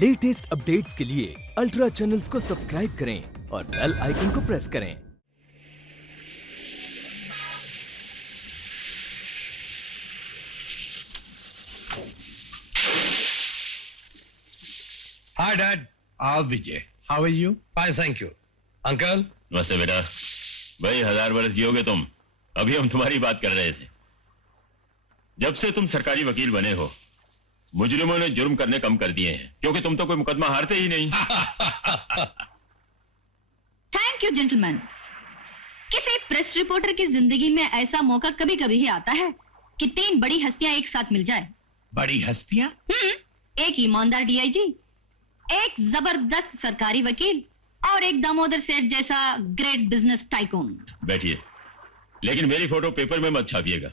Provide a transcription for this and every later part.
Latest updates के लिए ultra channels को सब्सक्राइब करें और बेल आइकन को प्रेस करें। Hi, Dad. Vijay. How are you? Fine, thank you. Uncle? नमस्ते बेटा। भाई 1000 वर्ष जियोगे तुम। अभी हम तुम्हारी बात कर रहे थे। जब से तुम सरकारी वकील बने हो, मुजरिमों ने जुर्म करने कम कर दिए हैं, क्योंकि तुम तो कोई मुकदमा हारते ही नहीं। Thank you gentleman. किसी प्रेस रिपोर्टर की जिंदगी में ऐसा मौका कभी कभी ही आता है कि 3 बड़ी हस्तियां एक साथ मिल जाए। बड़ी हस्तियां? एक ईमानदार डीआईजी, एक जबरदस्त सरकारी वकील और एक दामोदर सेठ जैसा ग्रेट बिजनेस टाइकून। बैठिए, लेकिन मेरी फोटो पेपर में मत छापिएगा।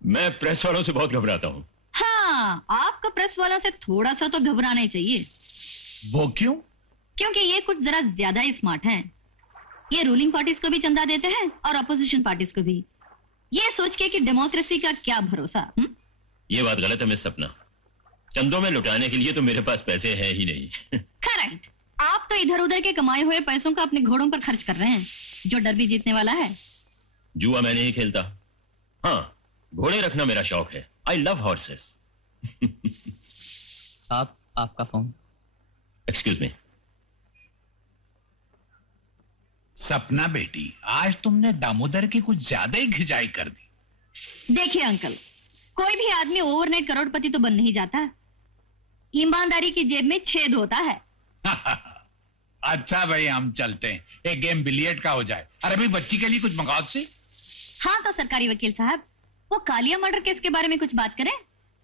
मैं प्रेस वालों से बहुत घबराता हूँ। हाँ, आपको प्रेस वालों से थोड़ा सा तो घबराना ही चाहिए। वो क्यों? क्योंकि ये कुछ जरा ज्यादा ही स्मार्ट हैं। ये रूलिंग पार्टीज को भी चंदा देते हैं और अपोजिशन पार्टीज को भी, ये सोच के कि डेमोक्रेसी का क्या भरोसा। ये बात गलत है मिस सपना। चंदों में लुटाने के लिए तो मेरे पास पैसे हैं ही नहीं। करेक्ट। आप तो इधर उधर के कमाए हुए पैसों का अपने घोड़ों पर खर्च कर रहे हैं, जो डर भी जीतने वाला है। जुआ मैं नहीं खेलता। हाँ, घोड़े रखना मेरा शौक है। I love horses. आपका फोन। Excuse me. सपना बेटी, आज तुमने दामोदर की कुछ ज्यादा ही खिंचाई कर दी। देखिए अंकल, कोई भी आदमी ओवरनाइट करोड़पति तो बन नहीं जाता। ईमानदारी की जेब में छेद होता है। अच्छा भाई, हम चलते हैं। एक गेम बिलियर्ड का हो जाए। अरे भाई, बच्ची के लिए कुछ मंगाओ से। हाँ तो सरकारी वकील साहब, वो कालिया मर्डर केस के बारे में कुछ बात करें।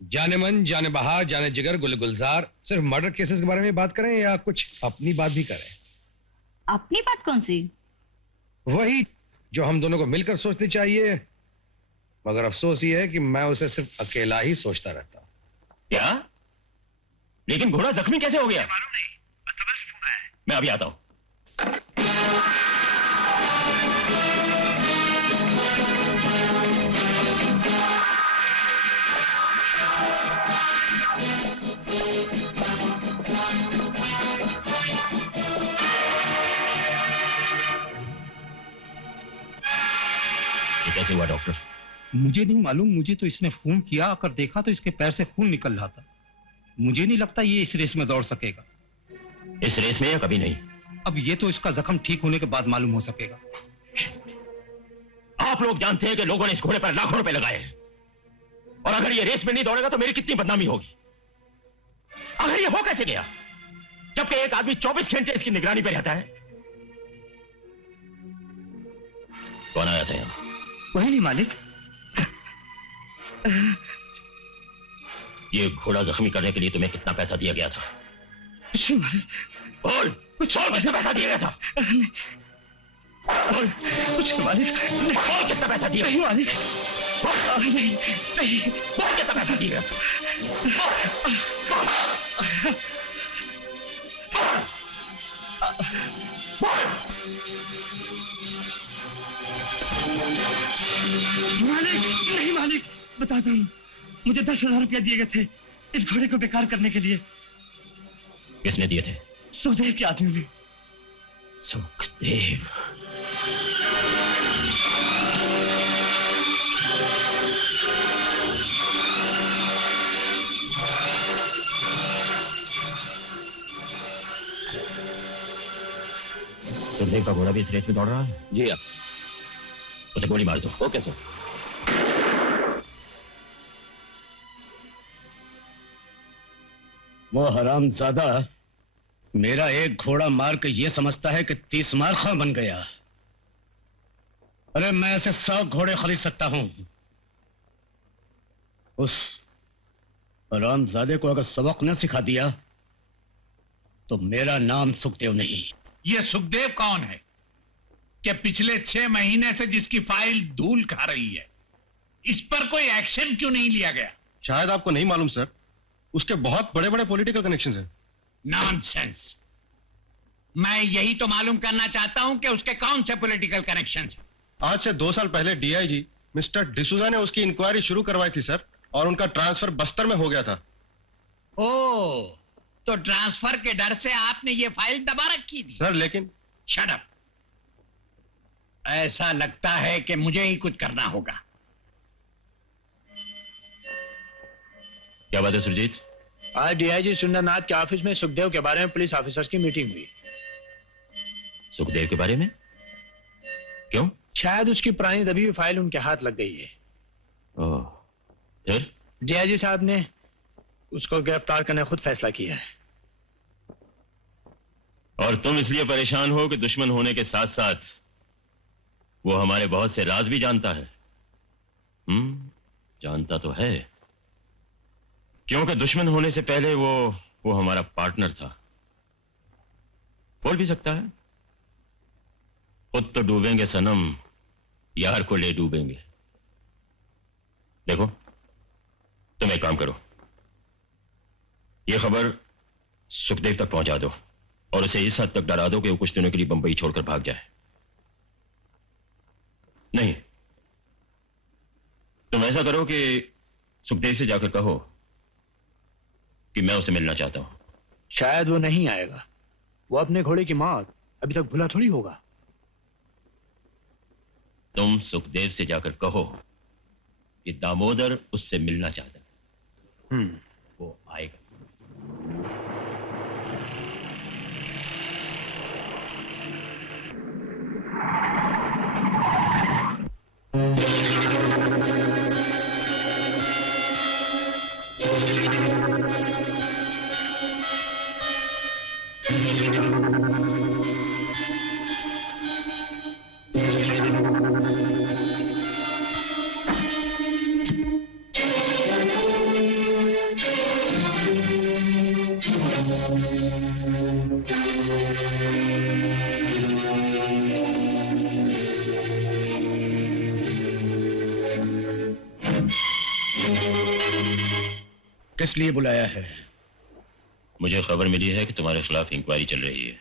जाने मन, जाने बहार, जाने जिगर, गुल गुलजार। सिर्फ मर्डर केसेस के बारे में बात करें या कुछ अपनी बात भी करें? अपनी बात कौन सी? वही जो हम दोनों को मिलकर सोचनी चाहिए, मगर अफसोस ये है कि मैं उसे सिर्फ अकेला ही सोचता रहता हूं। क्या? लेकिन घोड़ा जख्मी कैसे हो गया? मालूम नहीं, बस खबर से फोन आया है। मैं अभी आता हूं। ये कैसे हुआ डॉक्टर? मुझे नहीं मालूम, मुझे तो इसने फोन किया, आकर देखा तो इसके पैर से खून निकल रहा था। मुझे नहीं लगता ये इस रेस में दौड़ सकेगा। इस रेस में या कभी नहीं? अब ये तो इसका जख्म ठीक होने के बाद मालूम हो सकेगा। आप लोग जानते हैं कि लोगों ने इस घोड़े पर लाखों रुपए लगाए हैं, और अगर ये रेस में नहीं दौड़ेगा तो मेरी कितनी बदनामी होगी। अगर ये हो कैसे गया, जबकि एक आदमी 24 घंटे इसकी निगरानी पर रहता है? कौन आया था यहां? वही नहीं मालिक। ये घोड़ा जख्मी करने के लिए तुम्हें कितना पैसा दिया गया था? कुछ नहीं मालिक। बोल, कितना पैसा दिया गया था? बोल, कुछ नहीं मालिक। बोल, कितना पैसा दिया? नहीं मालिक। नहीं, नहीं। बोल, कितना पैसा दिया गया था? मालिक, नहीं मालिक, बताता हूँ। मुझे 10,000 रुपया दिए गए थे इस घोड़े को बेकार करने के लिए। किसने दिए थे? सुखदेव के आदमी ने। सुखदेव? सुखदेव का घोड़ा भी इस रेस में दौड़ रहा है? जी आप। उसे गोली मार दो। Okay sir. वो हरामजादा मेरा एक घोड़ा मार के ये समझता है कि 30 मार खां बन गया। अरे मैं ऐसे 100 घोड़े खरीद सकता हूं। उस हरामजादे को अगर सबक न सिखा दिया तो मेरा नाम सुखदेव नहीं। ये सुखदेव कौन है कि पिछले 6 महीने से जिसकी फाइल धूल खा रही है? इस पर कोई एक्शन क्यों नहीं लिया गया? शायद आपको नहीं मालूम सर, उसके बहुत बड़े बड़े पॉलिटिकल कनेक्शंस हैं। नॉनसेंस। मैं यही तो मालूम करना चाहता हूं कि उसके कौन से पॉलिटिकल कनेक्शंस हैं। आज से 2 साल पहले डीआईजी मिस्टर डिसूजा ने उसकी इंक्वायरी शुरू करवाई थी सर, और उनका ट्रांसफर बस्तर में हो गया था। ओ, तो ट्रांसफर के डर से आपने ये फाइल दबा रखी थी। सर लेकिन शट अप। ऐसा लगता है कि मुझे ही कुछ करना होगा। क्या बात है सुरजीत? आज डीआईजी सुंदरनाथ के ऑफिस में सुखदेव के बारे में पुलिस ऑफिसर्स की मीटिंग हुई। सुखदेव के बारे में? क्यों? शायद उसकी पुरानी दबी हुई फाइल उनके हाथ लग गई है। ओह, फिर? डीआईजी साहब ने उसको गिरफ्तार करने खुद फैसला किया है। और तुम इसलिए परेशान हो कि दुश्मन होने के साथ साथ वो हमारे बहुत से राज भी जानता है। जानता तो है, क्योंकि दुश्मन होने से पहले वो हमारा पार्टनर था। बोल भी सकता है, खुद तो डूबेंगे सनम, यार को ले डूबेंगे। देखो, तुम एक काम करो, ये खबर सुखदेव तक पहुंचा दो और उसे इस हद तक डरा दो कि वो कुछ दिनों के लिए बंबई छोड़कर भाग जाए। नहीं, तुम ऐसा करो कि सुखदेव से जाकर कहो कि मैं उसे मिलना चाहता हूं। शायद वो नहीं आएगा। वो अपने घोड़े की मौत अभी तक भुला थोड़ी होगा। तुम सुखदेव से जाकर कहो कि दामोदर उससे मिलना चाहता है। वो आएगा। किस लिए बुलाया है? मुझे खबर मिली है कि तुम्हारे खिलाफ इंक्वायरी चल रही है,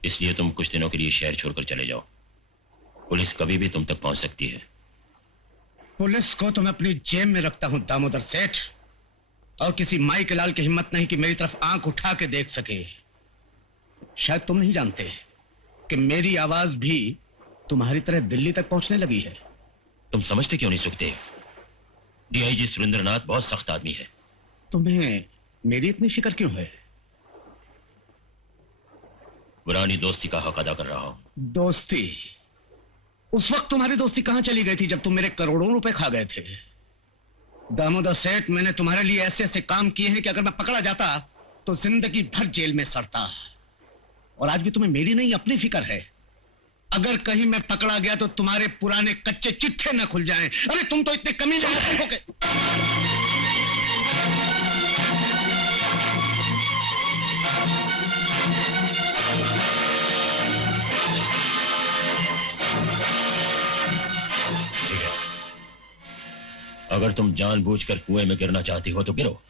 इसलिए तुम कुछ दिनों के लिए शहर छोड़कर चले जाओ। पुलिस कभी भी तुम तक पहुंच सकती है। पुलिस को तो मैं अपनी जेब में रखता हूं दामोदर सेठ, और किसी माई के लाल की हिम्मत नहीं कि मेरी तरफ आंख उठा के देख सके। शायद तुम नहीं जानते कि मेरी आवाज भी तुम्हारी तरह दिल्ली तक पहुंचने लगी है। तुम समझते क्यों नहीं सुखदेव? डीआईजी सुरेंद्रनाथ बहुत सख्त आदमी है। तुम्हें मेरी इतनी फिक्र क्यों है? पुरानी दोस्ती का हक अदा कर रहा हूं। दोस्ती? उस वक्त तुम्हारी दोस्ती कहां चली गई थी जब तुम मेरे करोड़ों रुपए खा गए थे? दामोदर सेठ, मैंने तुम्हारे लिए ऐसे ऐसे काम किए हैं कि अगर मैं पकड़ा जाता तो जिंदगी भर जेल में सड़ता। और आज भी तुम्हें मेरी नहीं अपनी फिक्र है। अगर कहीं मैं पकड़ा गया तो तुम्हारे पुराने कच्चे चिट्ठे न खुल जाएं। अरे तुम तो इतने कमीने हो के। ठीक है, अगर तुम जानबूझकर कुएं में गिरना चाहती हो तो गिरो,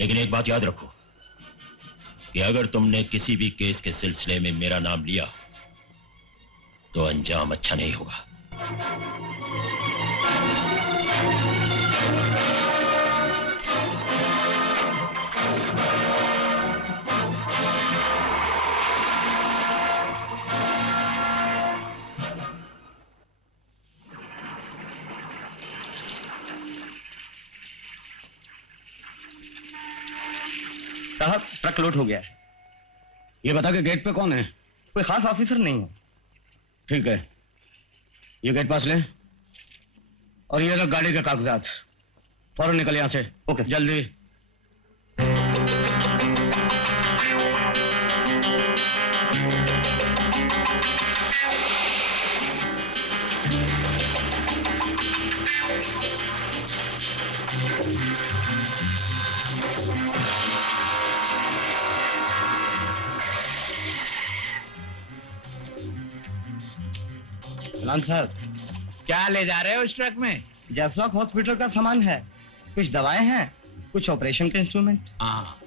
लेकिन एक बात याद रखो कि अगर तुमने किसी भी केस के सिलसिले में मेरा नाम लिया तो अंजाम अच्छा नहीं होगा। साहब, ट्रक लोड हो गया है। ये बता के गेट पे कौन है? कोई खास ऑफिसर नहीं है। ठीक है, ये गेट पास ले और ये रख गाड़ी के कागजात। फौरन निकल यहां से। ओके, जल्दी। साहब, क्या ले जा रहे हो इस ट्रक में? जसवाक हॉस्पिटल का सामान है, कुछ दवाएं हैं, कुछ ऑपरेशन के इंस्ट्रूमेंट। हाँ,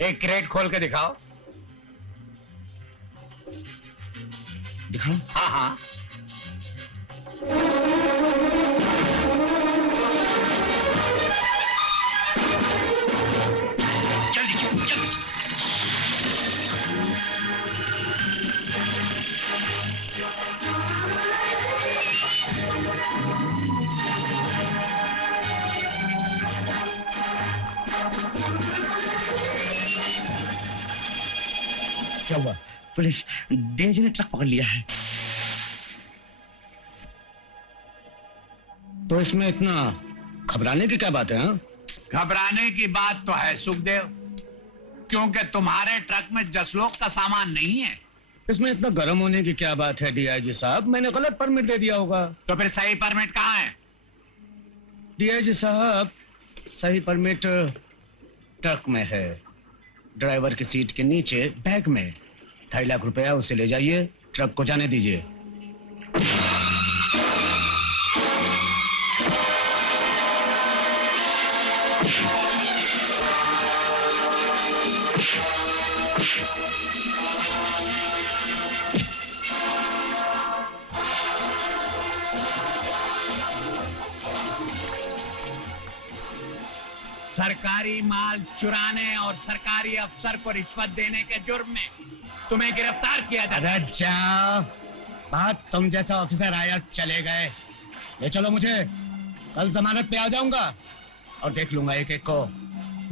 एक क्रेट खोल के दिखाओ। दिखाऊं? हाँ हाँ। क्या हुआ? पुलिस डीआईजी ने ट्रक पकड़ लिया है। तो इसमें इतना घबराने की क्या बात है? हाँ, घबराने की बात तो है सुखदेव, क्योंकि तुम्हारे ट्रक में जसलोक का सामान नहीं है। इसमें इतना गर्म होने की क्या बात है डीआईजी साहब? मैंने गलत परमिट दे दिया होगा। तो फिर सही परमिट कहाँ है? डीआईजी साहब, सही परमिट ट्रक में है, ड्राइवर की सीट के नीचे बैग में। 2.5 लाख रुपया उसे ले जाइए, ट्रक को जाने दीजिए। सरकारी माल चुराने और सरकारी अफसर को रिश्वत देने के जुर्म में तुम्हें गिरफ्तार किया जाए। अरे जा, बात तुम जैसा ऑफिसर आया चले गए। ले चलो मुझे, कल जमानत पे आ जाऊंगा और देख लूंगा एक एक को।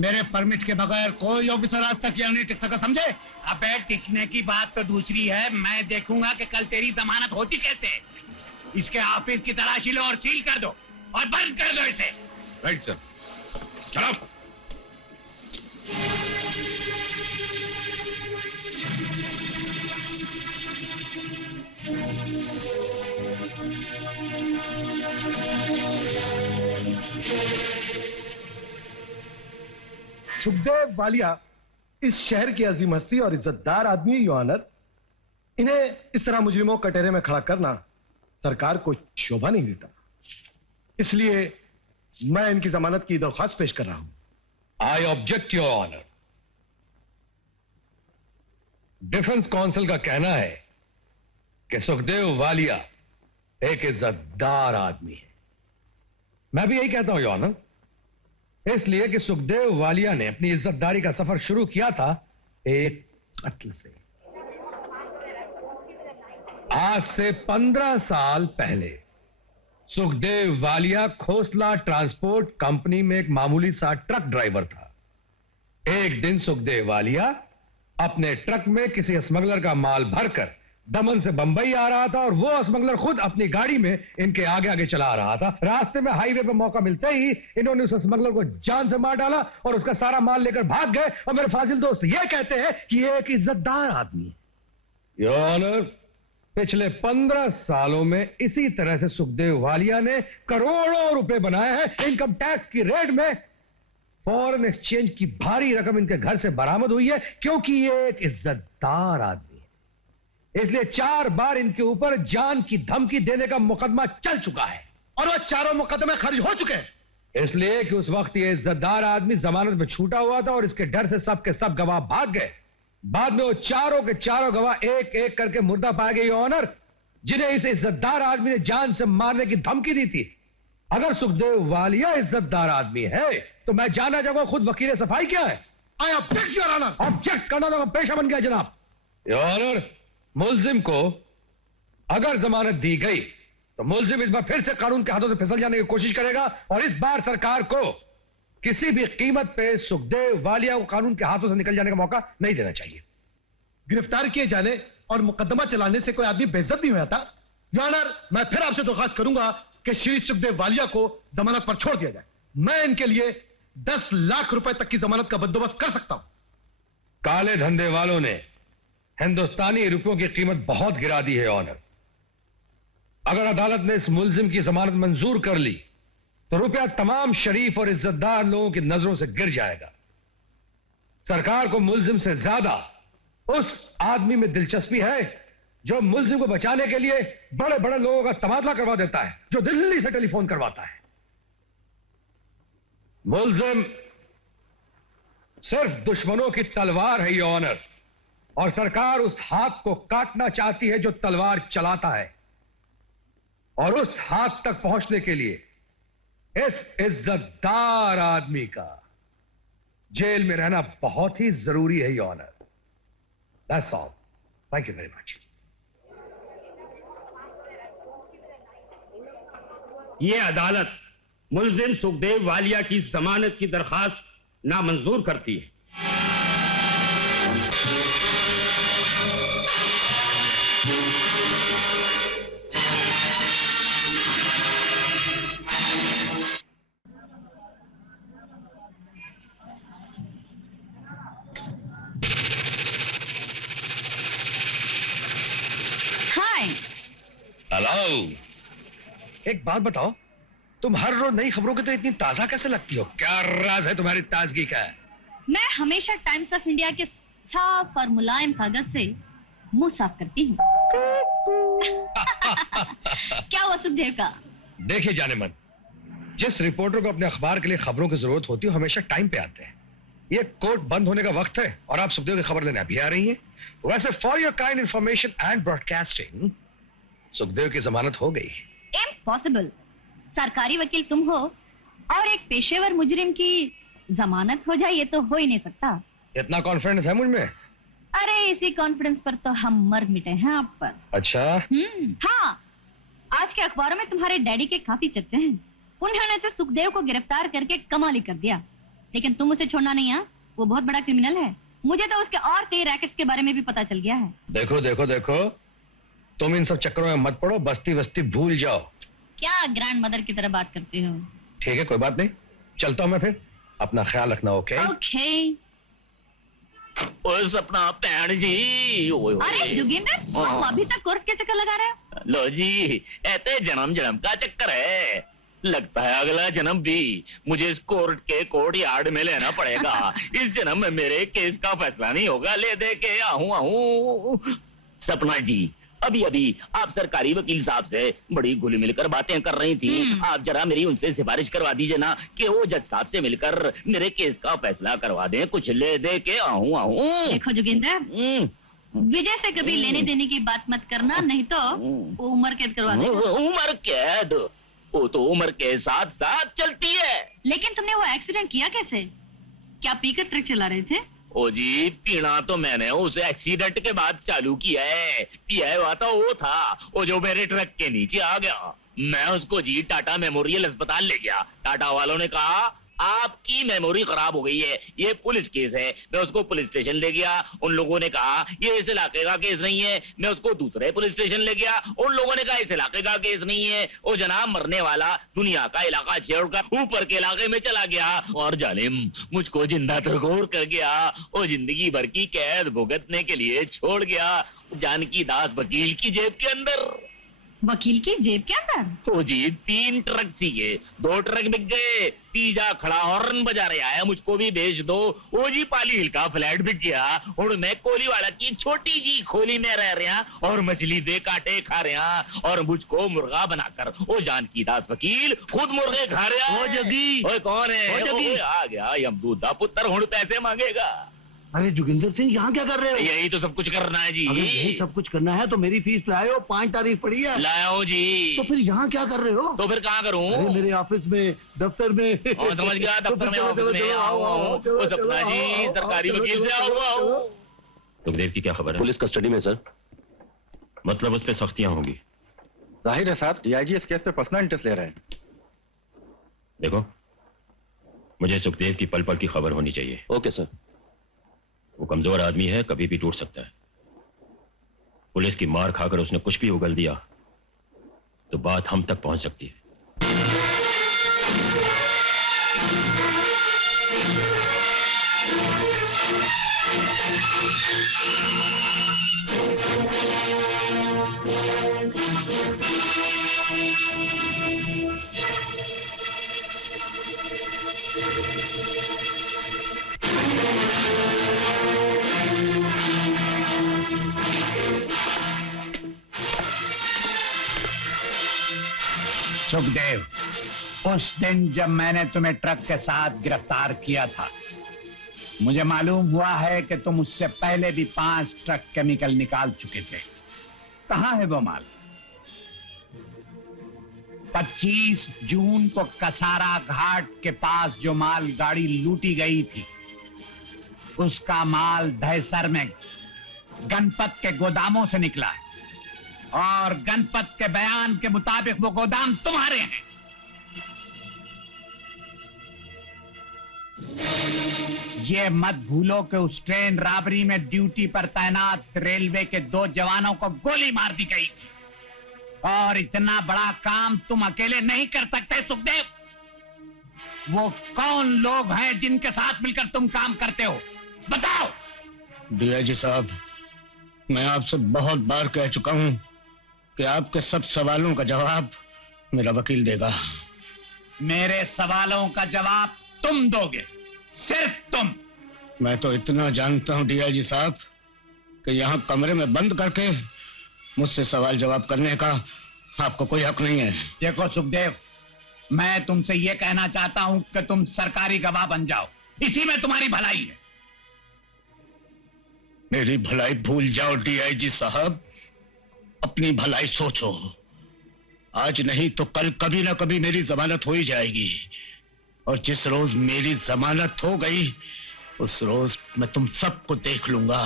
मेरे परमिट के बगैर कोई ऑफिसर आज तक यहाँ नहीं टिक सका, समझे? अबे टिकने की बात तो दूसरी है, मैं देखूंगा कि कल तेरी जमानत होती कैसे। इसके ऑफिस की तलाशी लो और सील कर दो और बंद कर दो इसे। Right sir. चलो। सुखदेव वालिया इस शहर की अजीम हस्ती और इज्जतदार आदमी है, योर ऑनर। इन्हें इस तरह मुजरिमों कटहरे में खड़ा करना सरकार को शोभा नहीं देता, इसलिए मैं इनकी जमानत की दरख्वास्त पेश कर रहा हूं। I object your honour. Defence counsel का कहना है कि सुखदेव वालिया एक इज्जतदार आदमी है। मैं भी यही कहता हूं योर ऑनर, इसलिए कि सुखदेव वालिया ने अपनी इज्जतदारी का सफर शुरू किया था एक कत्ल से। आज से 15 साल पहले सुखदेव वालिया खोसला ट्रांसपोर्ट कंपनी में एक मामूली सा ट्रक ड्राइवर था। एक दिन सुखदेव वालिया अपने ट्रक में किसी स्मगलर का माल भरकर दमन से बंबई आ रहा था और वो स्मगलर खुद अपनी गाड़ी में इनके आगे आगे चला रहा था। रास्ते में हाईवे पे मौका मिलते ही इन्होंने उस स्मगलर को जान से मार डाला और उसका सारा माल लेकर भाग गए। और मेरे फाजिल दोस्त ये कहते हैं कि ये एक इज्जतदार आदमी है। योर ऑनर, पिछले 15 सालों में इसी तरह से सुखदेव वालिया ने करोड़ों रुपए बनाए हैं। इनकम टैक्स की रेड में फॉरेन एक्सचेंज की भारी रकम इनके घर से बरामद हुई है, क्योंकि ये एक इज्जतदार आदमी है। इसलिए 4 बार इनके ऊपर जान की धमकी देने का मुकदमा चल चुका है और वह चारों मुकदमे खारिज हो चुके हैं। इसलिए कि उस वक्त ये इज्जतदार आदमी जमानत में छूटा हुआ था और इसके डर से सब के सब गवाह भाग गए। बाद में वो चारों के चारों गवाह एक एक करके मुर्दा पाए गए योर ऑनर, जिन्हें इस इज्जतदार आदमी ने जान से मारने की धमकी दी थी। अगर सुखदेव वालिया इज्जतदार आदमी है तो मैं जानना चाहूंगा खुद वकील सफाई क्या है। I object your honour. Object करना तो पेशा बन गया जनाब। योर ऑनर, मुल्जिम को अगर जमानत दी गई तो मुल्जिम इस बार फिर से कानून के हाथों से फिसल जाने की कोशिश करेगा और इस बार सरकार को किसी भी कीमत पे सुखदेव वालिया को कानून के हाथों से निकल जाने का मौका नहीं देना चाहिए। गिरफ्तार किए जाने और मुकदमा चलाने से कोई आदमी बेइज्जत नहीं हो जाता। योर ऑनर, मैं फिर आपसे दरख्वास्त करूंगा कि श्री सुखदेव वालिया को जमानत पर छोड़ दिया जाए। मैं इनके लिए 10 लाख रुपए तक की जमानत का बंदोबस्त कर सकता हूं। काले धंधे वालों ने हिंदुस्तानी रुपयों की कीमत बहुत गिरा दी है ऑनर। अगर अदालत ने इस मुल्जिम की जमानत मंजूर कर ली तो रुपया तमाम शरीफ और इज्जतदार लोगों की नजरों से गिर जाएगा। सरकार को मुल्जिम से ज्यादा उस आदमी में दिलचस्पी है जो मुल्जिम को बचाने के लिए बड़े बड़े लोगों का तबादला करवा देता है, जो दिल्ली से टेलीफोन करवाता है। मुल्जिम सिर्फ दुश्मनों की तलवार है ये ऑनर, और सरकार उस हाथ को काटना चाहती है जो तलवार चलाता है। और उस हाथ तक पहुंचने के लिए इस इज्जतदार आदमी का जेल में रहना बहुत ही जरूरी है your honour. That's all. Thank you very much. ये अदालत मुल्जिम सुखदेव वालिया की जमानत की दरखास्त नामंजूर करती है। हाय। हेलो। एक बात बताओ, तुम हर रोज नई खबरों की तो इतनी ताजा कैसे लगती हो? क्या राज है तुम्हारी ताजगी का? मैं हमेशा टाइम्स ऑफ इंडिया के साफ और मुलायम कागज से मुंह साफ करती हूँ। क्या हुआ सुखदेव का? देखिए जाने मन, जिस रिपोर्टर को अपने अखबार के लिए खबरों की जरूरत होती है हमेशा टाइम पे आते हैं। ये कोर्ट बंद होने का वक्त है और आप सुखदेव की खबर लेने अभी आ रही हैं। वैसे for your kind information and broadcasting, Sukhdev की जमानत हो गई। इम्पॉसिबल। सरकारी वकील तुम हो और एक पेशेवर मुजरिम की जमानत हो जाए, ये तो हो ही नहीं सकता। इतना कॉन्फिडेंस है मुझ में? अरे इसी कॉन्फिडेंस पर तो हम मर मिटे हैं आप पर। अच्छा। हाँ, आज के अखबारों में तुम्हारे डैडी के काफी चर्चे हैं। उन्होंने तो सुखदेव को गिरफ्तार करके कमाल ही कर दिया, लेकिन तुम उसे छोड़ना नहीं है। वो बहुत बड़ा क्रिमिनल है। मुझे तो उसके और कई रैकेट्स के बारे में भी पता चल गया है। देखो देखो देखो, तुम इन सब चक्करों में मत पड़ो, बस्ती बस्ती भूल जाओ। क्या ग्रैंड मदर की तरह बात करते हो? ठीक है, कोई बात नहीं, चलता हूं मैं फिर। अपना ख्याल रखना। Okay okay. ओए सपना भैन जी। अरे जोगिंदर, तुम अभी तक कोर्ट के चक्कर लगा रहे हो? लो जी, ऐसे जन्म जन्म का चक्कर है। लगता है अगला जन्म भी मुझे इस कोर्ट यार्ड में लेना पड़ेगा। इस जन्म में मेरे केस का फैसला नहीं होगा। ले दे के आहूं। सपना जी, अभी अभी आप सरकारी वकील साहब से बड़ी घुली मिलकर बातें कर रही थी। आप जरा मेरी उनसे सिफारिश करवा दीजिए ना कि वो जज साहब से मिलकर मेरे केस का फैसला करवा दें। कुछ ले दे के आहूं। देखो जोगिंदर, विजय से कभी लेने देने की बात मत करना, नहीं तो वो उम्र कैद करवा देगा। उम्र कैद? वो तो उम्र के साथ साथ चलती है। लेकिन तुमने वो एक्सीडेंट किया कैसे? क्या पीकर ट्रक चला रहे थे? ओ जी, पीना तो मैंने उस एक्सीडेंट के बाद चालू किया है। पिया हुआ था वो था, वो जो मेरे ट्रक के नीचे आ गया। मैं उसको जी टाटा मेमोरियल अस्पताल ले गया। टाटा वालों ने कहा आपकी मेमोरी खराब हो गई है, ये पुलिस केस है। मैं उसको पुलिस स्टेशन ले गया। उन लोगों ने कहा ये इस इलाके का केस नहीं है। मैं उसको दूसरे पुलिस स्टेशन ले गया। उन लोगों ने कहा इस इलाके का केस नहीं है। वो जनाब मरने वाला दुनिया का इलाका छोड़कर ऊपर के इलाके में चला गया और जालिम मुझको जिंदा तरगोर कर गया। वो जिंदगी भर की कैद भुगतने के लिए छोड़ गया जानकी दास वकील की जेब के अंदर। वकील की जेब के अंदर? ओ जी, 3 ट्रक सीगे, 2 ट्रक बिक गए, तीजा खड़ा हॉर्न बजा रहा है मुझको भी भेज दो। ओ जी, पाली हिल का फ्लैट बिक गया और मैं कोलीवाड़ा की छोटी जी खोली में रह रहा और मछली दे काटे खा रहा और मुझको मुर्गा बनाकर ओ जानकी दास वकील खुद मुर्गे खा रहा। ओ जगी, ओए कौन है? ओ जगी, आ गया यमदूत पुत्र, हुण पैसे मांगेगा। अरे जोगिंदर सिंह, यहाँ क्या कर रहे हो? यही तो सब कुछ करना है जी। अगर यही सब कुछ करना है तो मेरी फीस लाए हो, 5 तारीख पड़ी है। लाया हो जी। तो फिर यहाँ क्या कर रहे हो? तो फिर कहाँ करूँ? अरे मेरे ऑफिस में, दफ्तर में। समझ गया, दफ्तर में, ऑफिस में। आओ सपना जी, सरकारी वकील से आओ। सुखदेव की क्या खबर है? पुलिस कस्टडी में सर। मतलब उस पर सख्तियां होंगी? जाहिर है साहब, डीआईजी इस केस पे पर्सनल इंटरेस्ट ले रहे हैं। देखो, मुझे सुखदेव की पल पल की खबर होनी चाहिए। Okay sir. वो कमजोर आदमी है, कभी भी टूट सकता है। पुलिस की मार खाकर उसने कुछ भी उगल दिया तो बात हम तक पहुंच सकती है। सुखदेव, उस दिन जब मैंने तुम्हें ट्रक के साथ गिरफ्तार किया था, मुझे मालूम हुआ है कि तुम उससे पहले भी 5 ट्रक केमिकल निकाल चुके थे। कहां है वो माल? 25 जून को कसारा घाट के पास जो माल गाड़ी लूटी गई थी, उसका माल दहसर में गणपत के गोदामों से निकला है और गणपत के बयान के मुताबिक वो गोदाम तुम्हारे हैं। ये मत भूलो कि उस ट्रेन राबरी में ड्यूटी पर तैनात रेलवे के 2 जवानों को गोली मार दी गई थी और इतना बड़ा काम तुम अकेले नहीं कर सकते सुखदेव। वो कौन लोग हैं जिनके साथ मिलकर तुम काम करते हो, बताओ। डीआईजी साहब, मैं आपसे बहुत बार कह चुका हूं कि आपके सब सवालों का जवाब मेरा वकील देगा। मेरे सवालों का जवाब तुम दोगे, सिर्फ तुम। मैं तो इतना जानता हूं डीआईजी साहब कि यहाँ कमरे में बंद करके मुझसे सवाल जवाब करने का आपको कोई हक नहीं है। देखो सुखदेव, मैं तुमसे यह कहना चाहता हूं कि तुम सरकारी गवाह बन जाओ, इसी में तुम्हारी भलाई है। मेरी भलाई भूल जाओ डीआईजी साहब, अपनी भलाई सोचो। आज नहीं तो कल कभी ना कभी मेरी जमानत हो ही जाएगी, और जिस रोज मेरी जमानत हो गई उस रोज मैं तुम सबको देख लूंगा,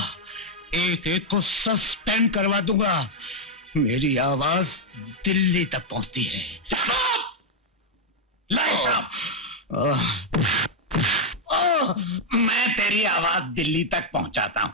एक एक को सस्पेंड करवा दूंगा। मेरी आवाज दिल्ली तक पहुंचती है। मैं तेरी आवाज दिल्ली तक पहुंचाता हूं।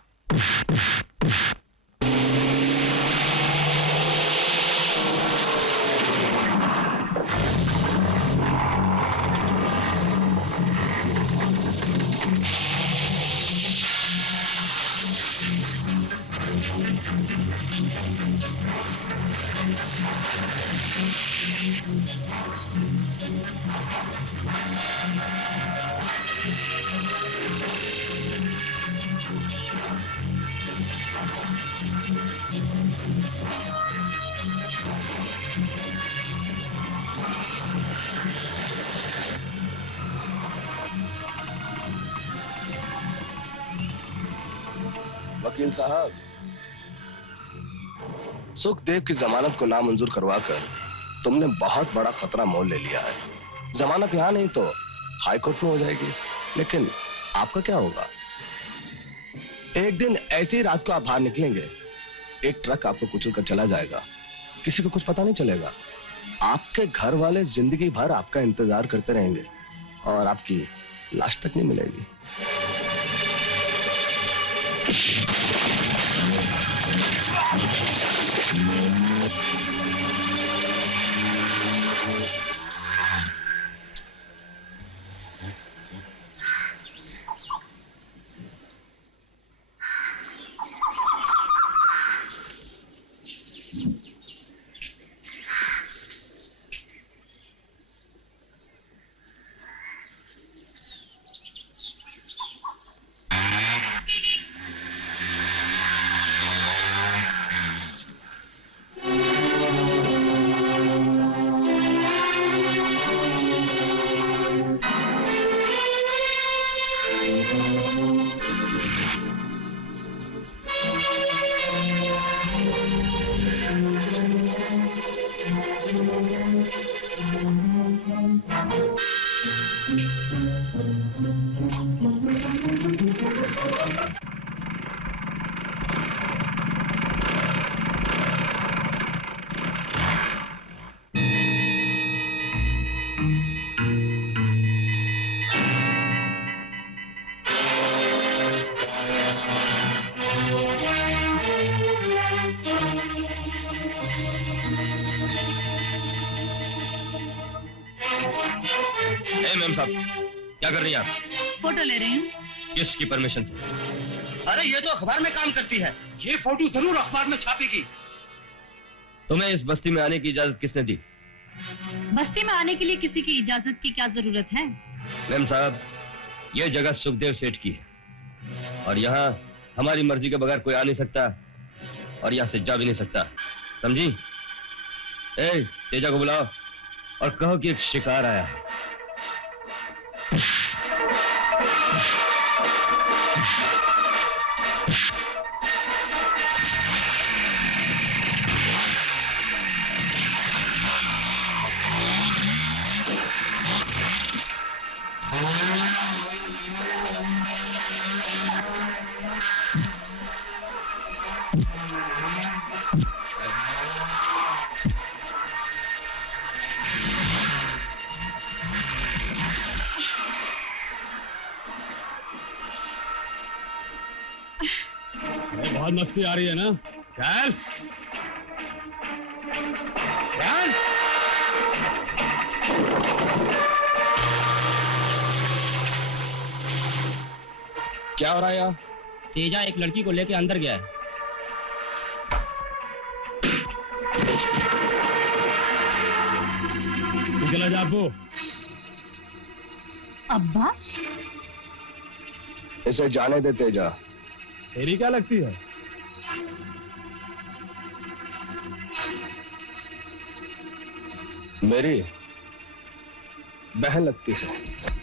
वकील साहब, सुखदेव की जमानत को नामंजूर करवाकर तुमने बहुत बड़ा खतरा मोल ले लिया है। जमानत यहां नहीं तो हाईकोर्ट में हो जाएगी, लेकिन आपका क्या होगा? एक दिन ऐसे ही रात को आप बाहर निकलेंगे, एक ट्रक आपको कुचल कर चला जाएगा, किसी को कुछ पता नहीं चलेगा। आपके घर वाले जिंदगी भर आपका इंतजार करते रहेंगे और आपकी लाश तक नहीं मिलेगी। मैम साहब, क्या कर रही हैं आप? फोटो ले रही हूँ। किसकी परमिशन से? अरे ये तो अखबार में काम करती है, ये फोटो जरूर अखबार में छापेगी। तुम्हें इस बस्ती में आने की इजाजत किसने दी? बस्ती में आने के लिए किसी की इजाजत की क्या जरूरत है? मैम साहब, ये जगह सुखदेव सेठ की है और यहाँ हमारी मर्जी के बगैर कोई आ नहीं सकता और यहाँ से जा भी नहीं सकता, समझी? ए, तेजा को बुलाओ और कहो कि एक शिकार आया है। बहुत मस्ती आ रही है ना? चल चल। क्या हो रहा है यहाँ? तेजा एक लड़की को लेके अंदर गया है। तू चला जा अब्बू। अब्बास? इसे जाने दे तेजा। तेरी क्या लगती है? मेरी बहन लगती है।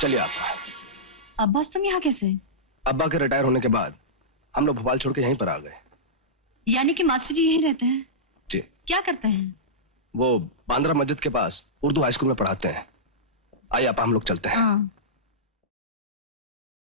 चलिए आप। अब्बास तुम यहाँ कैसे? अब्बा के रिटायर होने के बाद हम लोग भोपाल छोड़ के यहीं पर आ गए। यानी कि मास्टर जी यहीं रहते हैं? जी। क्या करते हैं? वो बांद्रा मस्जिद के पास उर्दू हाई स्कूल में पढ़ाते हैं। आइए आप, हम लोग चलते हैं। हाँ।